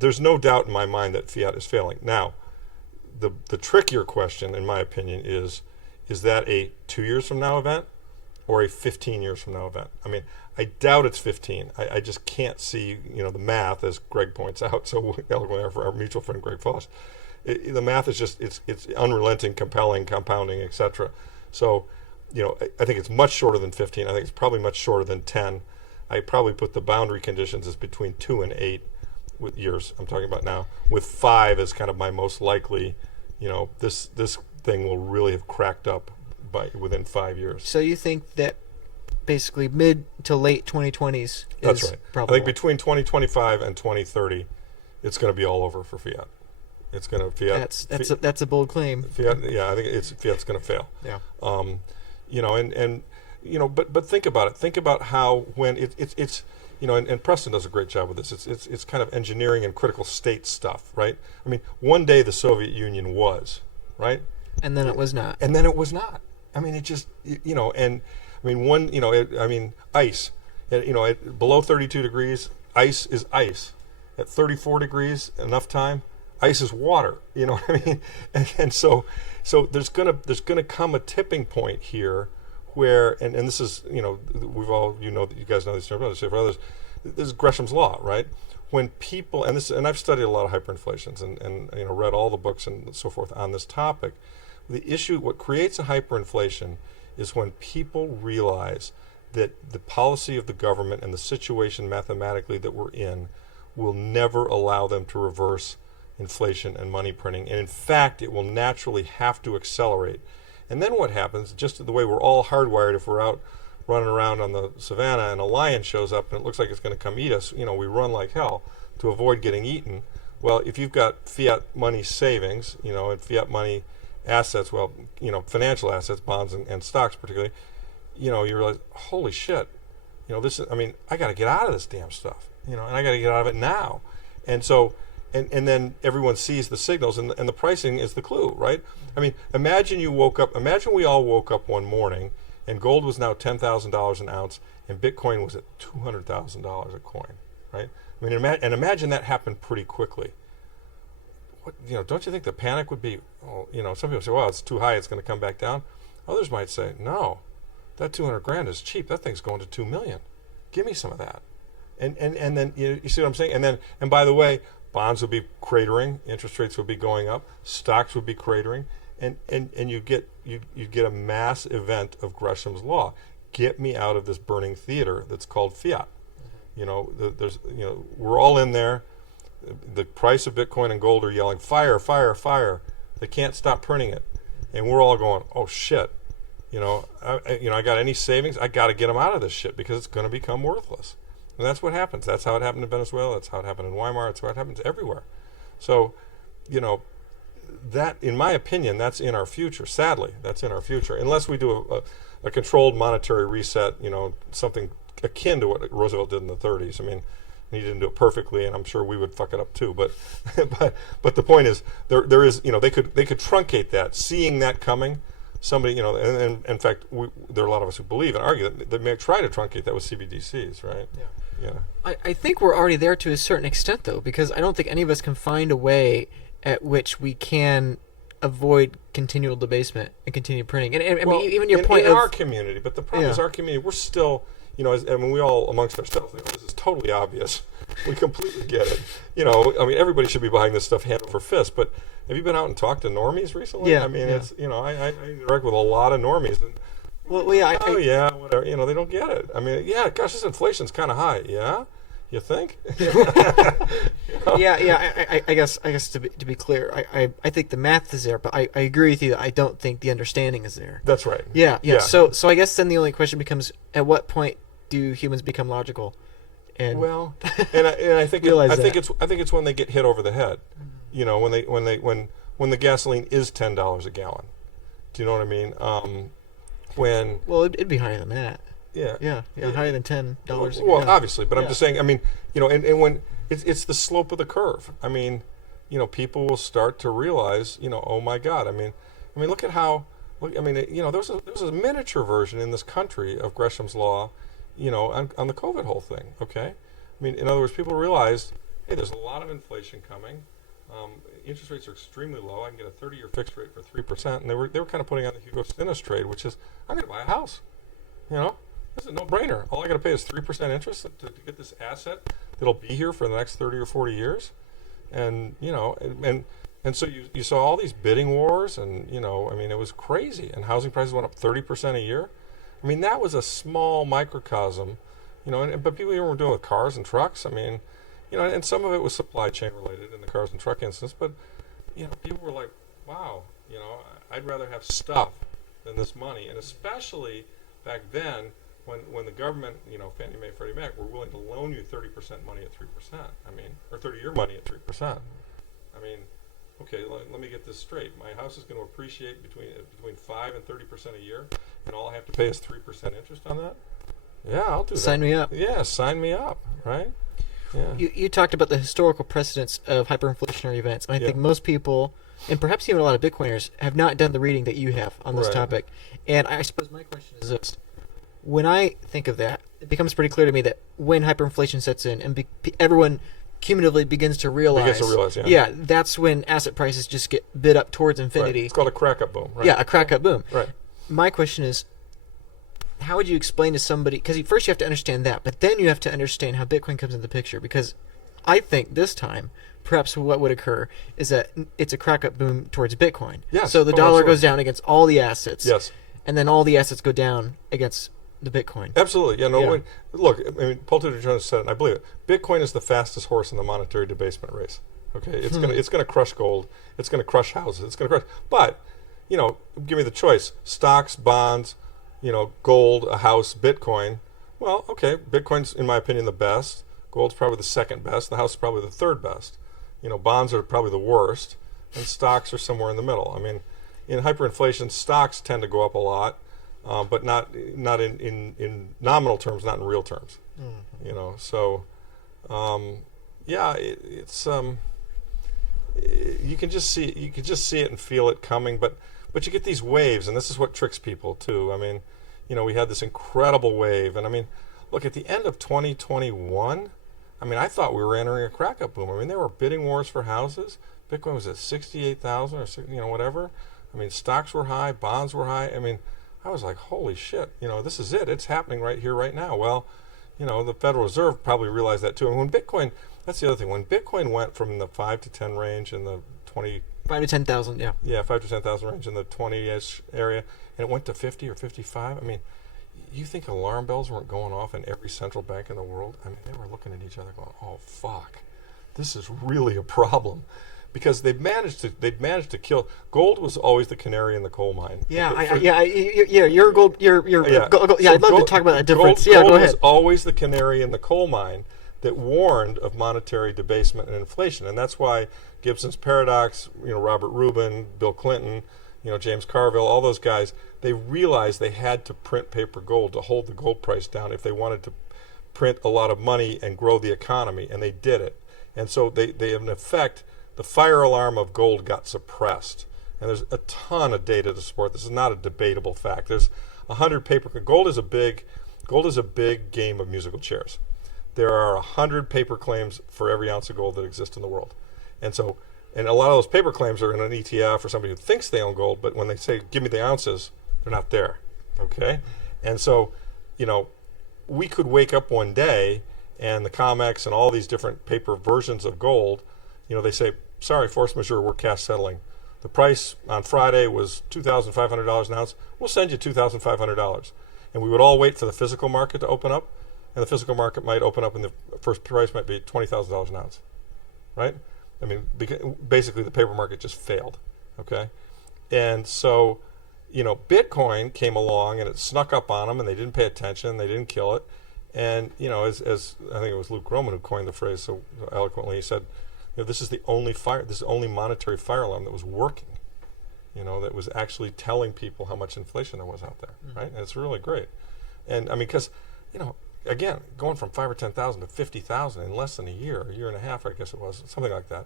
there's no doubt in my mind that fiat is failing. Now, the trickier question, in my opinion, is that a 2 years from now event or a 15 years from now event? I mean, I doubt it's 15. I just can't see, the math, as Greg points out so eloquently, for our mutual friend Greg Foss. The math is just, it's unrelenting, compelling, compounding, etc. So, I think it's much shorter than 15. I think it's probably much shorter than 10. I probably put the boundary conditions as between 2 and 8 with years, I'm talking about now, with 5 as kind of my most likely, this thing will really have cracked up within 5 years. So you think that basically mid to late 2020s That's is right. probable? I think between 2025 and 2030, it's going to be all over for fiat. It's going to fiat. That's a bold claim. Fiat, yeah, I think fiat's going to fail. Yeah. But think about it. Think about how when it's and Preston does a great job with this. It's kind of engineering and critical state stuff, right? I mean, one day the Soviet Union was, right? And then it was not. And then it was not. I mean, it just ice. At below 32 degrees, ice is ice. At 34 degrees, enough time, ice is water. You know what I mean? And so there's gonna come a tipping point here where, and this is, we've all, that you guys know these terms, for others, this is Gresham's law, right? When people, and I've studied a lot of hyperinflations and read all the books and so forth on this topic. The issue, what creates a hyperinflation is when people realize that the policy of the government and the situation mathematically that we're in will never allow them to reverse inflation and money printing. And in fact, it will naturally have to accelerate. And then what happens, just the way we're all hardwired, if we're out running around on the savannah and a lion shows up and it looks like it's going to come eat us, we run like hell to avoid getting eaten. Well, if you've got fiat money savings, and fiat money assets, financial assets, bonds and stocks particularly, you realize, holy shit, I got to get out of this damn stuff, and I got to get out of it now. And so, and then everyone sees the signals, and the pricing is the clue, right? I mean, imagine we all woke up one morning and gold was now $10,000 an ounce and Bitcoin was at $200,000 a coin, right? I mean, imagine that happened pretty quickly. Don't you think the panic would be, some people say, well, it's too high, it's going to come back down. Others might say, no, that 200 grand is cheap. That thing's going to 2 million. Give me some of that. And then, you see what I'm saying? And by the way, bonds would be cratering, interest rates would be going up, stocks would be cratering, and you get a mass event of Gresham's law. Get me out of this burning theater that's called fiat. We're all in there. The price of Bitcoin and gold are yelling, fire, fire, fire. They can't stop printing it. And we're all going, oh shit. I got any savings? I got to get them out of this shit because it's going to become worthless. And that's what happens. That's how it happened in Venezuela. That's how it happened in Weimar. That's how it happens everywhere. So, that, in my opinion, that's in our future. Sadly, that's in our future. Unless we do a controlled monetary reset, something akin to what Roosevelt did in the 30s. I mean, he didn't do it perfectly, and I'm sure we would fuck it up too. But the point is, there is, they could truncate that, seeing that coming. Somebody, and in fact, there are a lot of us who believe and argue that they may try to truncate that with CBDCs, right? Yeah. I think we're already there to a certain extent, though, because I don't think any of us can find a way at which we can avoid continual debasement and continue printing. And well, even your in, point in of our community, but the problem is our community, we're still, we all amongst ourselves, this is totally obvious. We completely get it. Everybody should be buying this stuff hand over fist, but have you been out and talked to normies recently? Yeah. It's, I interact with a lot of normies. And, whatever. They don't get it. Gosh, this inflation's kind of high. Yeah? You think? Yeah. I guess to be clear, I think the math is there, but I agree with you. I don't think the understanding is there. That's right. Yeah. So I guess then the only question becomes: at what point do humans become logical? And I think it's when they get hit over the head. When the gasoline is $10 a gallon. Do you know what I mean? It'd be higher than that. Yeah, higher than $10. Obviously, but I'm just saying. And when it's the slope of the curve. People will start to realize, oh my God. Look at how. There was a miniature version in this country of Gresham's law, on the COVID whole thing. Okay, in other words, people realized, hey, there's a lot of inflation coming. Interest rates are extremely low. I can get a 30-year fixed rate for 3%, and they were kind of putting on the Hugo Stinnes trade, which is I'm going to buy a house. You know, this is a no-brainer. All I got to pay is 3% interest to get this asset that'll be here for the next 30 or 40 years, and you know, and so you saw all these bidding wars, and you know, I mean, it was crazy, and housing prices went up 30% a year. I mean, that was a small microcosm, you know, but people even were doing with cars and trucks. I mean, you know, and some of it was supply chain related in the cars and truck instance, but you know, people were like, wow, you know, I'd rather have stuff than this money, and especially back then when the government, you know, Fannie Mae, Freddie Mac, were willing to loan you 30% money at 3%. I mean, or 30-year money at 3%. I mean, okay, let me get this straight. My house is going to appreciate between 5 and 30% a year, and all I have to pay is 3% interest on that. Yeah, I'll do that. Sign me up. Yeah, sign me up. Right. Yeah. You talked about the historical precedents of hyperinflationary events, and I think most people, and perhaps even a lot of Bitcoiners, have not done the reading that you have on this topic. And I suppose my question is this. When I think of that, it becomes pretty clear to me that when hyperinflation sets in and everyone cumulatively begins to realize, that's when asset prices just get bid up towards infinity. Right. It's called a crackup boom. Right? Yeah, a crackup boom. Right. My question is, how would you explain to somebody, because first you have to understand that, but then you have to understand how Bitcoin comes into the picture, because I think this time, perhaps what would occur is that it's a crack-up boom towards Bitcoin. Yes. So the dollar goes down against all the assets. Yes. And then all the assets go down against the Bitcoin. Absolutely. Yeah, no, look, I mean, Paul Tudor Jones said it, and I believe it. Bitcoin is the fastest horse in the monetary debasement race. Okay? It's gonna crush gold. It's gonna crush houses. It's gonna crush. But, you know, give me the choice. Stocks, bonds, you know, gold, a house, Bitcoin. Well, okay, Bitcoin's, in my opinion, the best. Gold's probably the second best. The house is probably the third best. You know, bonds are probably the worst, and stocks are somewhere in the middle. I mean, in hyperinflation, stocks tend to go up a lot, but not in nominal terms, not in real terms. Mm-hmm. You know, so it's you can just see it and feel it coming, but you get these waves, and this is what tricks people too. I mean, you know, we had this incredible wave, and I mean, look, at the end of 2021, I mean, I thought we were entering a crack-up boom. I mean, there were bidding wars for houses. Bitcoin was at 68,000 or, you know, whatever. I mean, stocks were high, bonds were high. I mean, I was like, holy shit, you know, this is it. It's happening right here, right now. Well, you know, the Federal Reserve probably realized that too. And when Bitcoin, that's the other thing, when Bitcoin went from the 5 to 10 range in the 20... 5 to 10,000, yeah. Yeah, 5 to 10,000 range in the 20-ish area, and it went to 50 or 55. I mean, you think alarm bells weren't going off in every central bank in the world? I mean, they were looking at each other going, oh, fuck, this is really a problem. Because they'd managed to kill. Gold was always the canary in the coal mine. Yeah, your gold, gold, So I'd love to talk about that difference. Gold Go ahead. was always the canary in the coal mine that warned of monetary debasement and inflation, and that's why Gibson's paradox, you know, Robert Rubin, Bill Clinton, you know, James Carville, all those guys, they realized they had to print paper gold to hold the gold price down if they wanted to print a lot of money and grow the economy, and they did it. And so they in effect, the fire alarm of gold got suppressed. And there's a ton of data to support this. Is not a debatable fact. There's 100 paper. Gold is a big game of musical chairs. There are 100 paper claims for every ounce of gold that exists in the world. And so, and a lot of those paper claims are in an ETF or somebody who thinks they own gold, but when they say, give me the ounces, they're not there. Okay? And so, you know, we could wake up one day and the COMEX and all these different paper versions of gold, you know, they say, sorry, force majeure, we're cash settling. The price on Friday was $2,500 an ounce. We'll send you $2,500. And we would all wait for the physical market to open up, and the physical market might open up and the first price might be $20,000 an ounce, right? I mean, basically the paper market just failed, okay? And so, you know, Bitcoin came along and it snuck up on them and they didn't pay attention, they didn't kill it. And, you know, as I think it was Luke Roman who coined the phrase so eloquently, he said, you know, this is the only monetary fire alarm that was working, you know, that was actually telling people how much inflation there was out there, right? And it's really great. And I mean, because, you know, again, going from 5 or 10,000 to 50,000 in less than a year and a half, I guess it was, something like that.